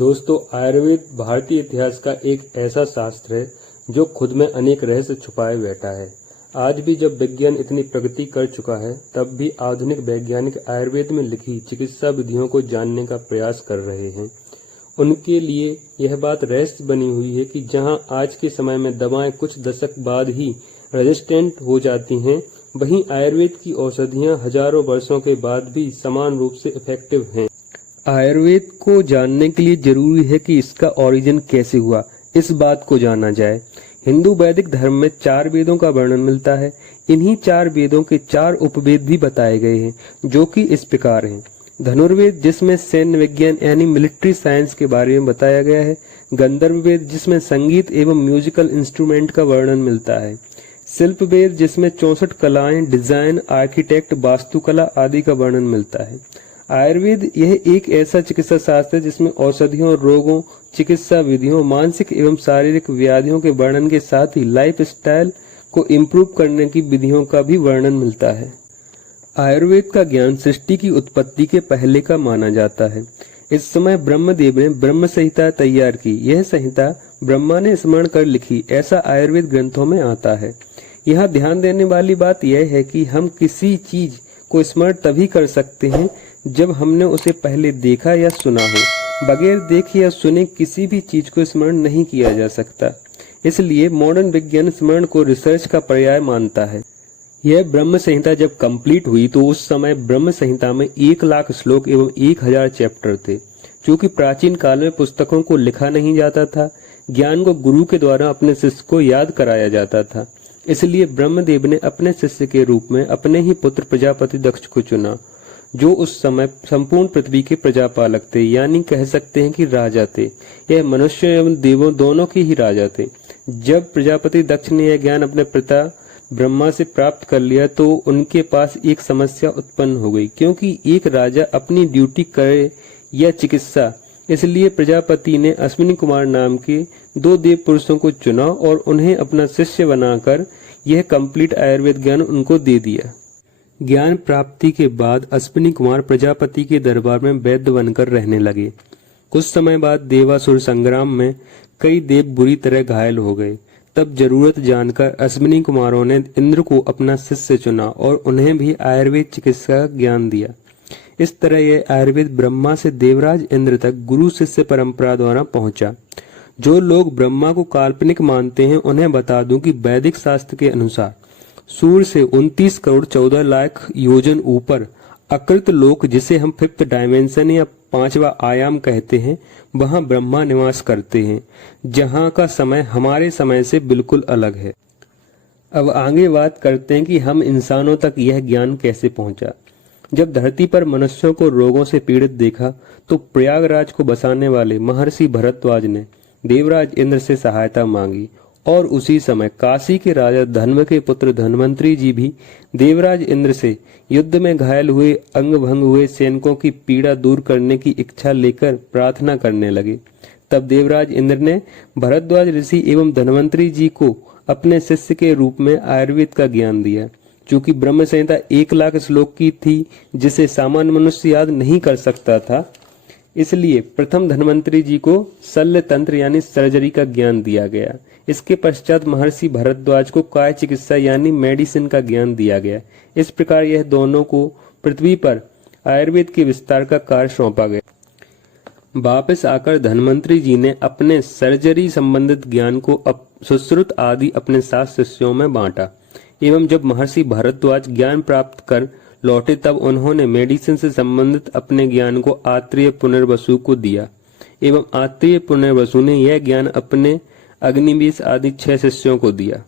दोस्तों, आयुर्वेद भारतीय इतिहास का एक ऐसा शास्त्र है जो खुद में अनेक रहस्य छुपाए बैठा है। आज भी जब विज्ञान इतनी प्रगति कर चुका है, तब भी आधुनिक वैज्ञानिक आयुर्वेद में लिखी चिकित्सा विधियों को जानने का प्रयास कर रहे हैं। उनके लिए यह बात रहस्य बनी हुई है कि जहां आज के समय में दवाएं कुछ दशक बाद ही रेजिस्टेंट हो जाती हैं, वहीं आयुर्वेद की औषधियां हजारों वर्षों के बाद भी समान रूप से इफेक्टिव हैं। आयुर्वेद को जानने के लिए जरूरी है कि इसका ओरिजिन कैसे हुआ, इस बात को जाना जाए। हिंदू वैदिक धर्म में 4 वेदों का वर्णन मिलता है। इन्हीं 4 वेदों के 4 उपवेद भी बताए गए हैं, जो कि इस प्रकार हैं। धनुर्वेद, जिसमें सैन्य विज्ञान यानी मिलिट्री साइंस के बारे में बताया गया है। गंधर्व वेद, जिसमें संगीत एवं म्यूजिकल इंस्ट्रूमेंट का वर्णन मिलता है। शिल्प वेद, जिसमें 64 कलाएं, डिजाइन, आर्किटेक्ट, वास्तुकला आदि का वर्णन मिलता है। आयुर्वेद यह एक ऐसा चिकित्सा शास्त्र है जिसमें औषधियों, रोगों, चिकित्सा विधियों, मानसिक एवं शारीरिक व्याधियों के वर्णन के साथ ही लाइफ स्टाइल को इम्प्रूव करने की विधियों का भी वर्णन मिलता है। आयुर्वेद का ज्ञान सृष्टि की उत्पत्ति के पहले का माना जाता है। इस समय ब्रह्मदेव ने ब्रह्म संहिता तैयार की। यह संहिता ब्रह्मा ने स्मरण कर लिखी, ऐसा आयुर्वेद ग्रंथों में आता है। यहाँ ध्यान देने वाली बात यह है कि हम किसी चीज को स्मरण तभी कर सकते हैं जब हमने उसे पहले देखा या सुना हो। बगैर देखे या सुने किसी भी चीज को स्मरण नहीं किया जा सकता। इसलिए मॉडर्न विज्ञान स्मरण को रिसर्च का पर्याय मानता है। यह ब्रह्म संहिता जब कंप्लीट हुई तो उस समय ब्रह्म संहिता में 1 लाख श्लोक एवं 1000 चैप्टर थे। क्योंकि प्राचीन काल में पुस्तकों को लिखा नहीं जाता था, ज्ञान को गुरु के द्वारा अपने शिष्य को याद कराया जाता था। इसलिए ब्रह्मदेव ने अपने शिष्य के रूप में अपने ही पुत्र प्रजापति दक्ष को चुना, जो उस समय संपूर्ण पृथ्वी के प्रजापालक थे, यानी कह सकते हैं कि राजा थे। यह मनुष्य एवं देवों दोनों के ही राजा थे। जब प्रजापति दक्ष ने यह ज्ञान अपने पिता ब्रह्मा से प्राप्त कर लिया तो उनके पास एक समस्या उत्पन्न हो गई, क्योंकि एक राजा अपनी ड्यूटी करे या चिकित्सा। इसलिए प्रजापति ने अश्विनी कुमार नाम के 2 देव पुरुषों को चुना और उन्हें अपना शिष्य बनाकर यह कंप्लीट आयुर्वेद ज्ञान उनको दे दिया। ज्ञान प्राप्ति के बाद अश्विनी कुमार प्रजापति के दरबार में वैद्य बनकर रहने लगे। कुछ समय बाद देवासुर संग्राम में कई देव बुरी तरह घायल हो गए। तब जरूरत जानकर अश्विनी कुमारों ने इंद्र को अपना शिष्य चुना और उन्हें भी आयुर्वेद चिकित्सा का ज्ञान दिया। इस तरह यह आयुर्वेद ब्रह्मा से देवराज इंद्र तक गुरु शिष्य परंपरा द्वारा पहुंचा। जो लोग ब्रह्मा को काल्पनिक मानते हैं, उन्हें बता दूं कि वैदिक शास्त्र के अनुसार सूर्य से 29 करोड़ 14 लाख योजन ऊपर अकृत लोक, जिसे हम 5th डायमेंशन या 5वां आयाम कहते हैं, वहां ब्रह्मा निवास करते हैं, जहां का समय हमारे समय से बिल्कुल अलग है। अब आगे बात करते हैं कि हम इंसानों तक यह ज्ञान कैसे पहुंचा। जब धरती पर मनुष्यों को रोगों से पीड़ित देखा तो प्रयागराज को बसाने वाले महर्षि भरद्वाज ने देवराज इंद्र से सहायता मांगी और उसी समय काशी के राजा धन्व के पुत्र धन्वंतरी जी भी देवराज इंद्र से युद्ध में घायल हुए, अंग भंग हुए सैनिकों की पीड़ा दूर करने की इच्छा लेकर प्रार्थना करने लगे। तब देवराज इंद्र ने भरद्वाज ऋषि एवं धन्वंतरी जी को अपने शिष्य के रूप में आयुर्वेद का ज्ञान दिया। चूंकि ब्रह्म संहिता 1 लाख श्लोक की थी, जिसे सामान्य मनुष्य याद नहीं कर सकता था, इसलिए प्रथम धन्वंतरी जी को शल्य तंत्र यानी सर्जरी का ज्ञान दिया गया। इसके पश्चात महर्षि भरद्वाज को काय चिकित्सा यानी मेडिसिन का ज्ञान दिया गया। इस प्रकार यह दोनों को पृथ्वी पर आयुर्वेद के विस्तार का कार्य सौंपा गया। वापस आकर धन्वंतरी जी ने अपने सर्जरी संबंधित ज्ञान को सुश्रुत आदि अपने 7 शिष्यों में बांटा एवं जब महर्षि भरद्वाज ज्ञान प्राप्त कर लौटे तब उन्होंने मेडिसिन से संबंधित अपने ज्ञान को आत्रेय पुनर्वसु को दिया एवं आत्रेय पुनर्वसु ने यह ज्ञान अपने अग्निवेश आदि 6 शिष्यों को दिया।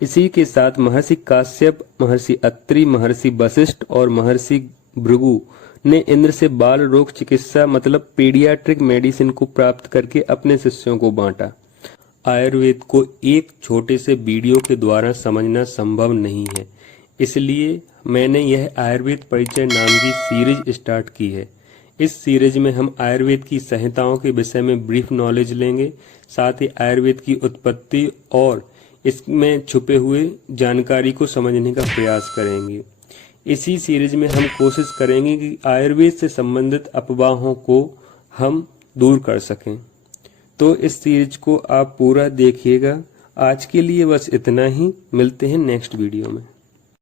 इसी के साथ महर्षि काश्यप, महर्षि अत्रि, महर्षि वशिष्ठ और महर्षि भृगु ने इंद्र से बाल रोग चिकित्सा मतलब पीडियाट्रिक मेडिसिन को प्राप्त करके अपने शिष्यों को बांटा। आयुर्वेद को एक छोटे से वीडियो के द्वारा समझना संभव नहीं है, इसलिए मैंने यह आयुर्वेद परिचय नाम की सीरीज स्टार्ट की है। इस सीरीज में हम आयुर्वेद की संहिताओं के विषय में ब्रीफ नॉलेज लेंगे, साथ ही आयुर्वेद की उत्पत्ति और इसमें छुपे हुए जानकारी को समझने का प्रयास करेंगे। इसी सीरीज में हम कोशिश करेंगे कि आयुर्वेद से संबंधित अफवाहों को हम दूर कर सकें। तो इस सीरीज को आप पूरा देखिएगा। आज के लिए बस इतना ही, मिलते हैं नेक्स्ट वीडियो में।